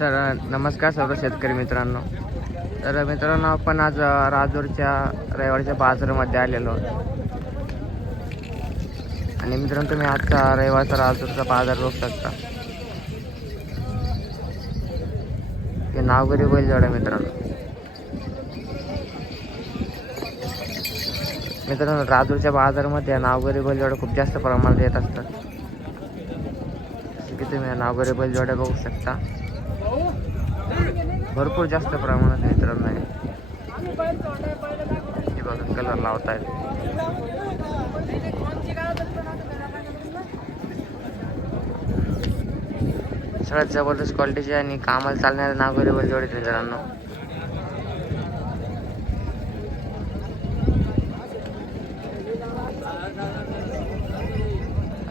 तर नमस्कार सर्व शेतकरी मित्रांनो. तर मित्रांनो, आपण आज राजूरच्या रविवारच्या बाजारामध्ये आलेलो आहोत. आणि मित्रांनो, तुम्ही आजचा रविवारचा राजूरचा बाजार बघू शकता. हे नावगरी बैलजोड्या मित्रांनो राजूरच्या बाजारामध्ये नावगरी बैलजोड्या खूप जास्त प्रमाणात येत असतात. की तुम्ही नावगरी बैलजोड्या बघू शकता, भरपूर जास्त प्रमाणात मित्रांनो आहे. हे बघा कलर लावतायत. सगळ्यात जबरदस्त क्वालिटीचे आणि कामाला चालणारे नावगरी बैलजोडे मित्रांनो.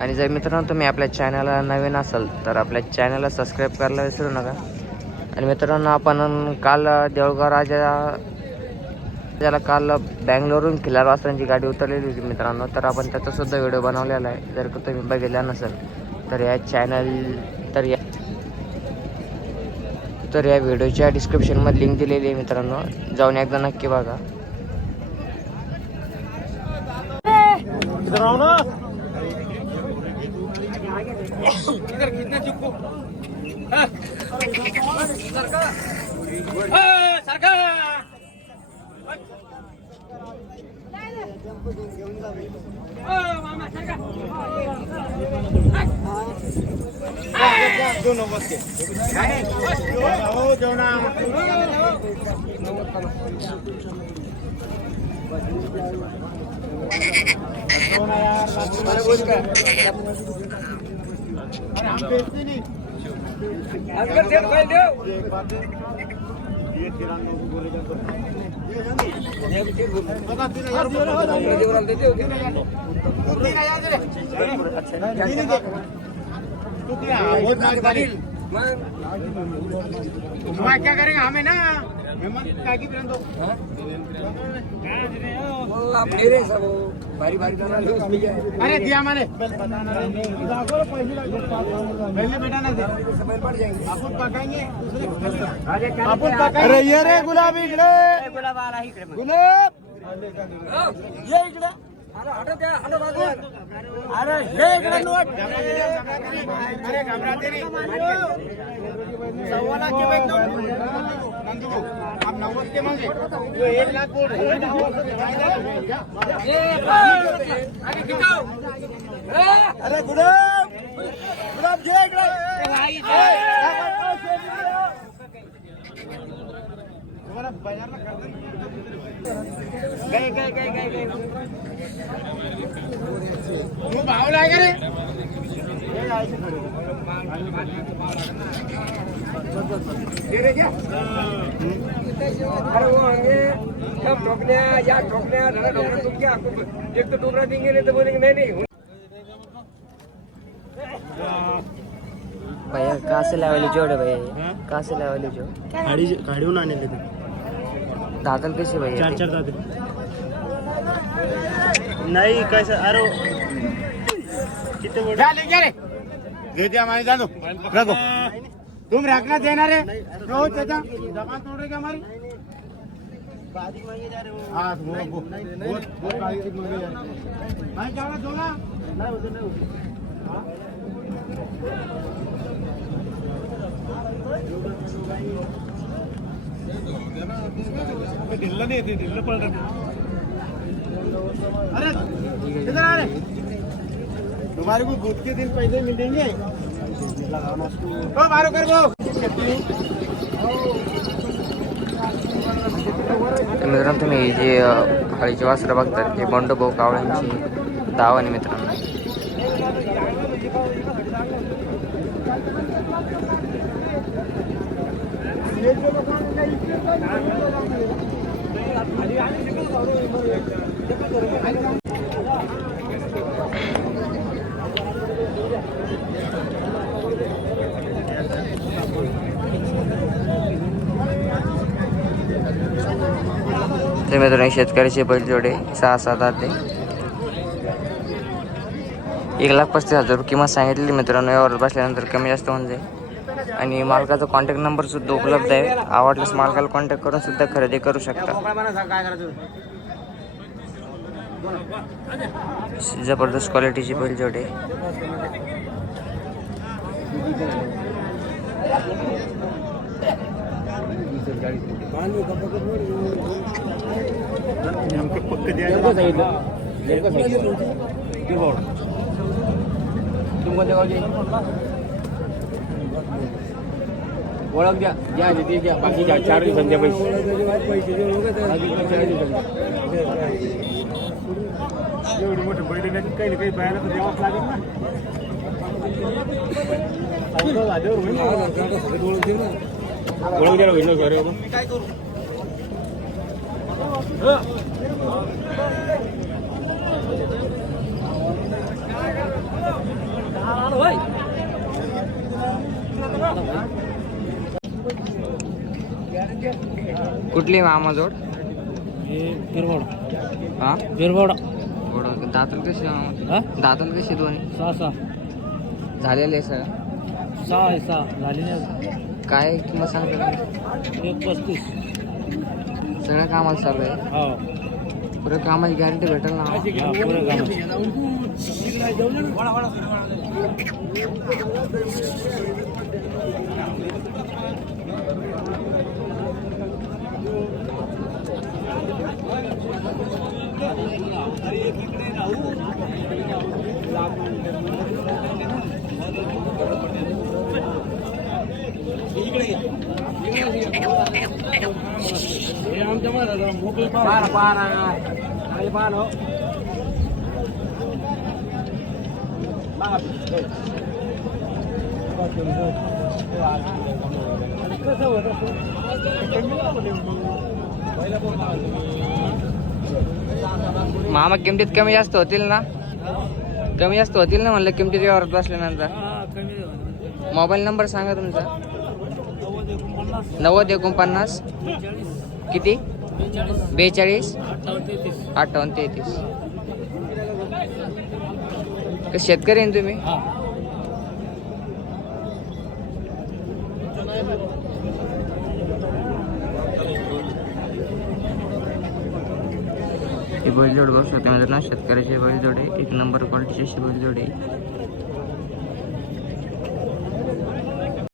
आणि जर मित्रांनो तुम्ही आपल्या चॅनलला नवीन असाल तर आपल्या चॅनलला सबस्क्राईब करायला विसरू नका. आणि मित्रांनो, आपण काल देऊळगाव राजाला काल बँगलोरहून खिलार वासरांची गाडी उतरलेली होती मित्रांनो. तर आपण त्याचा सुद्धा व्हिडिओ बनवलेला आहे. जर का तुम्ही बघितला नसेल तर या व्हिडिओच्या डिस्क्रिप्शनमध्ये लिंक दिलेली आहे मित्रांनो, जाऊन एकदा नक्की बघा. क्या करेंगे हमें ना अरे दिया मैंने पहले बेटा ना दे आपण पकाएंगे. अरे ये रे गुलाब इकडे, गुलाब आला इकडे, गुलाब ये इकडे. अरे हे इकडे नोट. अरे घबराते नहीं. 1.25 लाख के बैठ नंदू आप 90 के मांगे जो 1 लाख बोल रहे. अरे खिचाओ. अरे गुलाब गुलाब ये इकडे. तुम्हाला बाजारला करते गए तू भाव लागे रे. अरे वो आगे सब ठोकने या ठोकने तुम क्या एक तो टुकड़ा देंगे नहीं तो बोलेंगे नहीं. भैया कहाँ से लावाली जोड़ है भैया? कहाँ से लावाली जो गाडीहून आणले ते दादल कैसे भैया? 4 दादे नहीं कैसे. अरे कितने बोल ले रे दे दिया हमारे. जानो रखो तुम रखना देना रे. रो चाचा दुकान तोड़ रहे क्या हमारी? हाँ बहुत मांगे जा रहे भाई. जाना दोला नहीं उधर नहीं ढिल्ला नहीं थी. ढिल्ला पड़ रहा. अरे इधर आ रहे. तुम्हारे को दूध के दिन पैसे मिलेंगे. मारो कर वो. मित्रांनो, तुम्ही जे हळीची वासरं बघतात हे बंडूभाऊ कावळ्यांची दाव आणि मित्रांनो ते मित्रांनो शेतकऱ्याचे बैलजोडे 6-7 आते 1,35,000 किंमत सांगितलेली मित्रांनो. यावर बसल्यानंतर कमी जास्त होऊन जाईल. आणि मालकाचा कॉन्टॅक्ट नंबर सुद्धा उपलब्ध आहे. आवडल्यास मालकाला कॉन्टॅक्ट करून सुद्धा खरेदी करू शकता. जबरदस्त क्वालिटीची बैलजोडी आहे. ओळख द्या द्या ते द्या बाकी 4 दिवसांच्या पैसे एवढी मोठी बैल काही काही बाहेर तर द्यावाच लागेल ना. ओळख द्यायला होईल ना सर. कुठली मामा जोड? हा दातल कशी दातल कशी दोन्ही 6 झालेले सगळं झाले काय किंमत सांगता? 35. सगळं कामाला चालू आहे. पुढे कामाची गॅरंटी भेटेल ना? मामा किमतीत कमी जास्त होतील ना? कमी जास्त होतील ना म्हणलं किमतीत व्यवहारात बसल्यानंतर. मोबाईल नंबर सांगा तुमचा. 90 किती 42 58 33. शेतकरी आहे ना तुम्ही? ही बैलजोड बघू शकता मित्रांनो. शेतकऱ्याची बैलजोड आहे. 1 नंबर क्वालिटीची अशी बैलजोड आहे.